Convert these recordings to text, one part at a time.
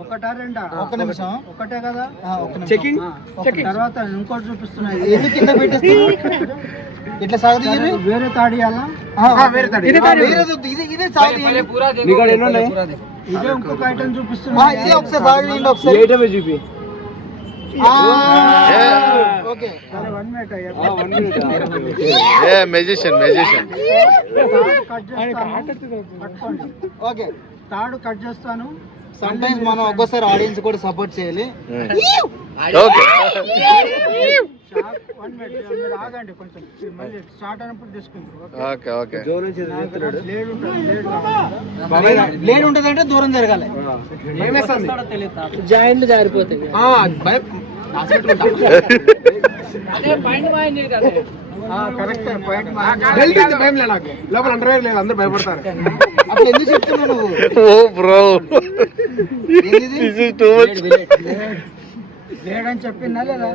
ఒకటా రెండా ఒక్క నిమిషం. ఒకటే కదా? ఆ, ఒక్క నిమిషం. చెకింగ్ ఒక తర్వాత ఇంకోటి చూపిస్తున్నాయి ఎందుకు కింద? పెట్టేస్తున్నారు ఇట్లా సాగుతీయరు వేరే తాడియాలా వేరే తాడు. ఇదే ఇంకొక ఐటమ్ ఆ, చూపిస్తున్నాయి ఇదే ఒకసారి సాగుతీయండి ఒకసారి ఐటమే చూపి? ఏ. ఓకే సరే వన్ మినిట్ అయ్యా. ఏ మెజిషియన్ మెజిషియన్ ఓకే తాడు కట్ చేస్తాను. సమ్ టైమ్స్ మనం ఒక్కోసారి ఆడియన్స్ కూడా సపోర్ట్ చేయాలి. Okay okay? ఓకే బ్లేడ్ దూరం జరగాలి. జాయింట్లు జారిపోతాయి లోపల అండర్వేర్ లేదు అందరూ భయపడతారు ఎందుకు చెప్తున్నావు ఓ బ్రో ఏంది this is too much blade అని చెప్పిందా లేదా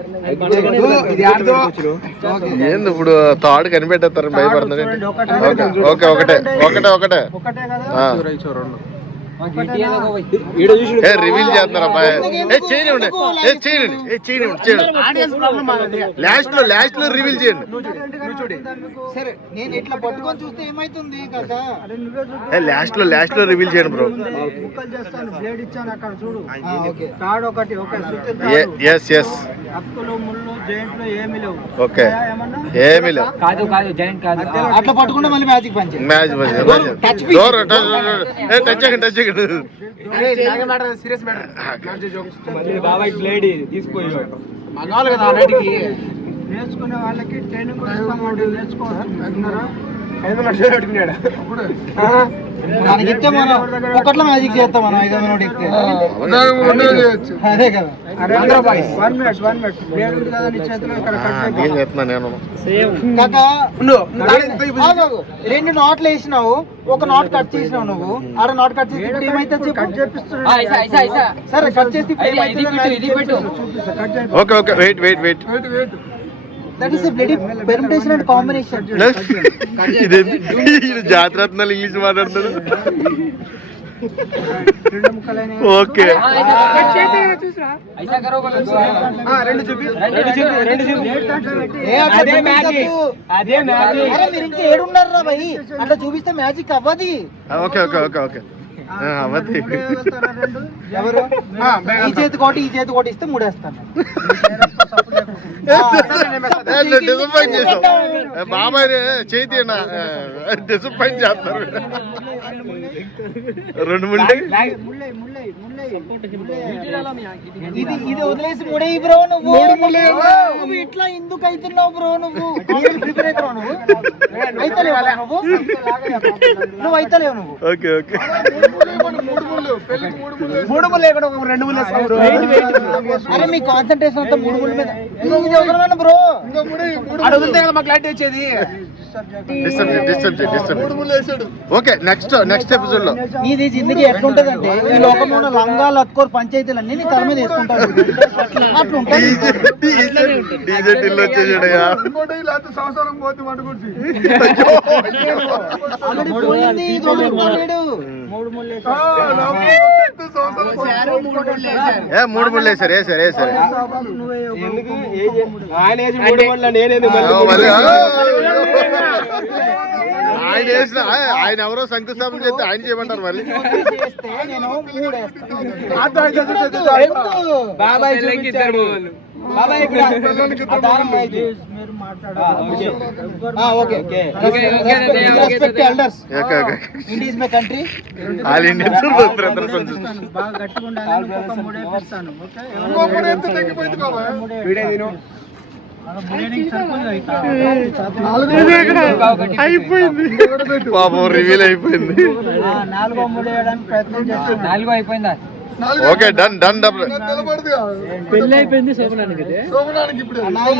ఇది ఆడదో ఓకే ఏంది ఇప్పుడు తాడు కనిపెట్టేస్తారని భయపడుతుంది ఒకటే ఓకే ఓకే ఒకటే ఒకటే ఒకటే రివీల్ చేస్తున్నారు అబ్బాయి ఏ చేయనివ్వండి ఏ చేయనండి ఏ చేయనివ్వండి చేయండి ఆడియన్స్ ప్రాబ్లం మాది లాస్ట్లో లాస్ట్లో రివీల్ చేయండి. లాస్ట్లో లాస్ట్లో రివీల్ చేయండి బ్రో. Yes yes okay. ఏమీ లేవు. కాదు కాదు జాయింట్ కాదు. అట్లా పట్టుకుంటే మళ్ళీ మ్యాజిక్ పంచే టచ్ చేయకండి సీరియస్ మ్యాటర్. బాబాయ్ బ్లేడ్ తీసుకో మగాళ్ళు కదా ఆనాటికి నేర్చుకునే వాళ్ళకి ట్రైనింగ్ కూడా నేర్చుకోవాలన్నారా ఐదు లక్షలు పెట్టుకున్నాడు. మనకి ఇస్తే మనం ఒకట్లో మ్యాజిక్ చేస్తాం మనం ఐదు వందల ఇస్తే. అదే కదా. రెండు నాట్లు వేసినావు ఒక నాట్ కట్ చేసినావు నువ్వు. ఆడ నాట్ కట్ చేసి ఇప్పుడు చేపిస్తున్నాడు. సరే కట్ చేసి okay okay wait. Wait wait. That is bloody permutation and combination ఇది జాతరత్నాలు ఇంగ్లీష్ మాట్లాడుతున్నాడు ముక్కలైన ఓకే రెండు చూపి. రెండు చూపి రెండు చూపి. ఏ అట్లా చూపించొద్దు. అదే మ్యాజిక్ అరే మీరు ఇంకా ఏడున్నారా భయ్ అట్లా చూపిస్తే magic అవ్వది. Okay okay okay okay. అవద్ది రెండు ఎవరు? ఈ చేతి కోటి ఈ చేతి కోటి ఇస్తే మూడేస్తాను. డిసప్పాయింట్ చేసావు బాబాయ్ చేతి డిసప్పాయింట్ చేస్తారు రెండు ముళ్ళై ముళ్ళై ముళ్ళై ఇది ఇది వదిలేసి మూడే బ్రో నువ్వు నువ్వు ఇట్లా ఎందుకు అవుతున్నావు బ్రో నువ్వు ప్రిపేర్ అవుతున్నావు నువ్వు అయితలేవా నువ్వు నువ్వు అయితలేవు నువ్వు ఓకే ఓకే మూడు ముళ్ళు లేకుండా ఒక రెండు ముళ్ళు. అరే మీ కాన్సన్ట్రేషన్ అంతా మూడు మూడు మీద. నువ్వు ఇది బ్రో? వదిలితే కదా మాకు లైట్ వచ్చేది. Disturb disturb disturb okay next next ఎపిసోడ్లో. నీది జిందగీ ఎట్లుంటదంటే ఈ లోకంలో లంగాలు అత్కోరు పంచాయతీలు అన్ని నీ తల మీద వేసుకుంటారు. అట్లా ఉంటుంది డీజే టిల్ మూడు మూడు ముళ్ళు వేసారు ఆయన వేసిన ఆయన ఎవరో శంకుస్థాపన చేస్తే ఆయన చేయమంటారు మళ్ళీ. చేస్తే నేను మూడేస్తాను బాబాయ్ India my country all Indian brothers బాగా గట్టిగా ఉండాలి. ఇంకొక మూడు వేపిస్తాను ఓకే? వీడే తిను అయిపోయింది. పాపం రివీల్ అయిపోయింది. నాలుగో మూడు వేయడానికి ప్రయత్నం చేస్తాను నాలుగో అయిపోయిందా? ఓకే డన్ డన్ డబుల్ పెళ్ళి అయిపోయింది శోభనానికి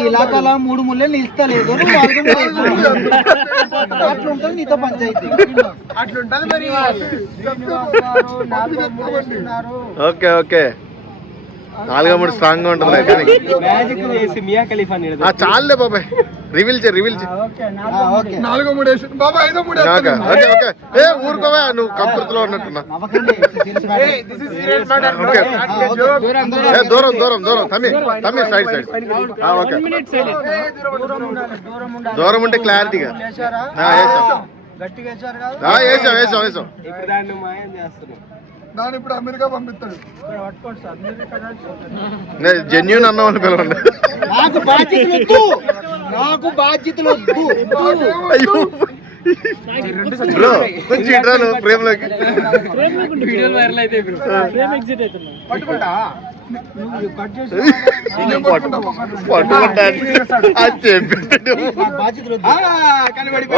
ఇలాకాలో మూడు ముళ్ళే నిలుస్తలేదు నువ్వు నాలుగు ముళ్ళు వేస్తున్నావు. అట్లా ఉంటుంది నీతో పంచాయతీ. అట్లుంటది మరి. Okay okay. నాలుగో మూడు స్ట్రాంగ్గా ఉంటుంది కానీ. మ్యాజిక్ చేసి మియా ఖలీఫా ఆ చాలులే బాబాయ్. రివీల్ చే రివీల్ చే నాలుగో మూడు వేసి బాబా ఐదో మూడు ఓకే ఓకే. ఏ ఊరుకోవా నువ్వు కంపృతిలో ఉన్నట్టున్నా. దూరం దూరం. దూరం తమ్మి తమ్మి సైడ్ సైడ్. ఆ, ఓకే. దూరం ఉండాలి దూరం ఉండాలి. దూరం ఉంటే క్లారిటీగా వేసాం. వేసాం వేసాం వేసాం. దాన్ని దాని ఇప్పుడు అమెరికా పంపిస్తాడు జెన్యున్ అన్న వాళ్ళు పిలవండి. నాకు బాధ్యతలు వద్దు. నాకు బాధ్యతలు వద్దు. అయ్యో. బ్రో కొంచెం ఇట్రా నువ్వు ప్రేమలోకి. వీడియోలు వైరల్ అయితే పట్టుకుంటా?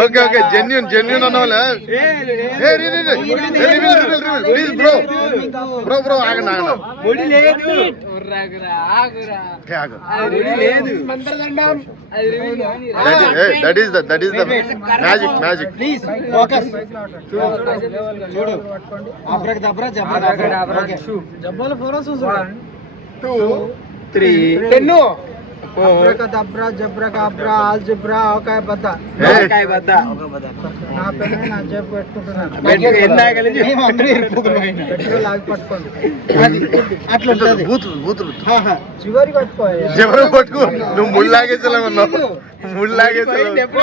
ఓకే ఓకే జెన్యున్ జెన్యున్ అన్న బ్రో బ్రో బ్రో ఆగండి ఆగండి that is the that is the magic magic please focus చూడు అబ్రక్ దబ్రా జబ్రా ఓకే. జబ్బాలు ఫోరస్ చూడండి two three. Ten దబ్రా జబ్రా కాబ్రా all zebra ఓకాయ బద్ద కాయ బద్ద నా పెళ్ళి నా జబ్బు పెట్టుకుంటున్నాను బెడ్ ఎందాకలి మేము అందరూ ఇరుక్కుపోయినా. గట్టిగా లాగి పట్టుకోండి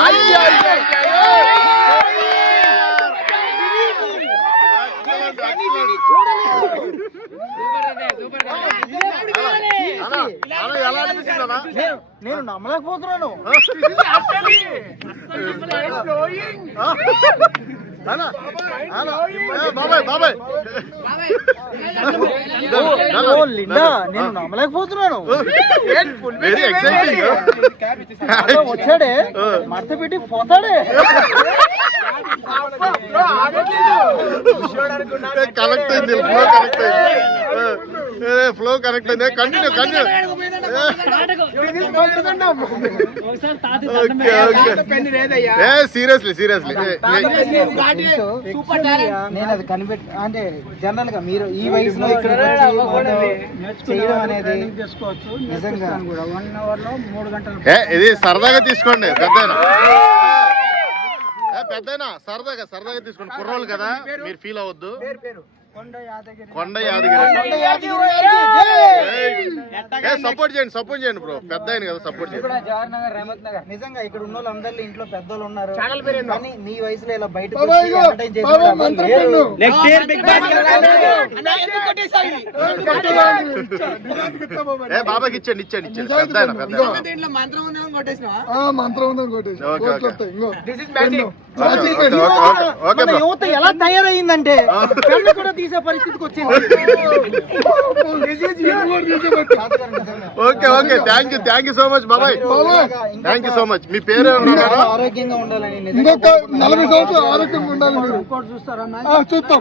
అది నేను- నేను నమ్మలేకపోతున్నాను లిండా నేను నమ్మలేకపోతున్నాను. వెరీ ఎక్సైటింగ్ అదో వచ్చాడే. మడత పెట్టి పోతాడే. కనెక్ట్ అయింది ఫ్లో కనెక్ట్ అయింది. ఫ్లో కనెక్ట్ అయింది. Continue continue seriously seriously. నేను అది కనిపెట్టి అంటే జనరల్గా మీరు ఈ వయసులో ఇక్కడికి వచ్చి చేయడం అనేది నిజంగా. ఇది సరదాగా తీసుకోండి పెద్దయినా. ఏ పెద్దయినా సరదాగా సరదాగా తీసుకోండి. కుర్రోళ్ళు కదా మీరు ఫీల్ అవ్వద్దు. కొండ యాదగిరి. కొండ యాదగిరి. ఏ సపోర్ట్ చేయండి సపోర్ట్ చేయండి బ్రో. పెద్ద అయిన కదా సపోర్ట్ చేయండి. నిజంగా ఇక్కడ ఉన్న వాళ్ళందరిలో ఇంట్లో పెద్దోళ్ళు ఉన్నారు. కానీ నీ వయసులో ఇలా మంత్రం. నెక్స్ట్ ఇయర్ బిగ్ బాస్ ఏ బాబాకి ఇచ్చండి ఇచ్చండి ఇచ్చండి పెద్ద ఆయన పెద్ద ఆయన. ఆ, మంత్రం ఉందని ఓకే, ఇంకో. This is magic okay, bro. యువత ఎలా తయారయ్యిందంటే కళ్ళు కూడా తీసే పరిస్థితికి వచ్చింది. Okay okay thank you thank you so much బాబాయ్. థ్యాంక్ యూ సో మచ్ మీ పేరు ఆరోగ్యంగా ఉండాలని నలభై సంవత్సరాలు ఆరోగ్యంగా ఉండాలి మీరు. ఇంకోటి చూస్తారా ఆ, చూస్తాం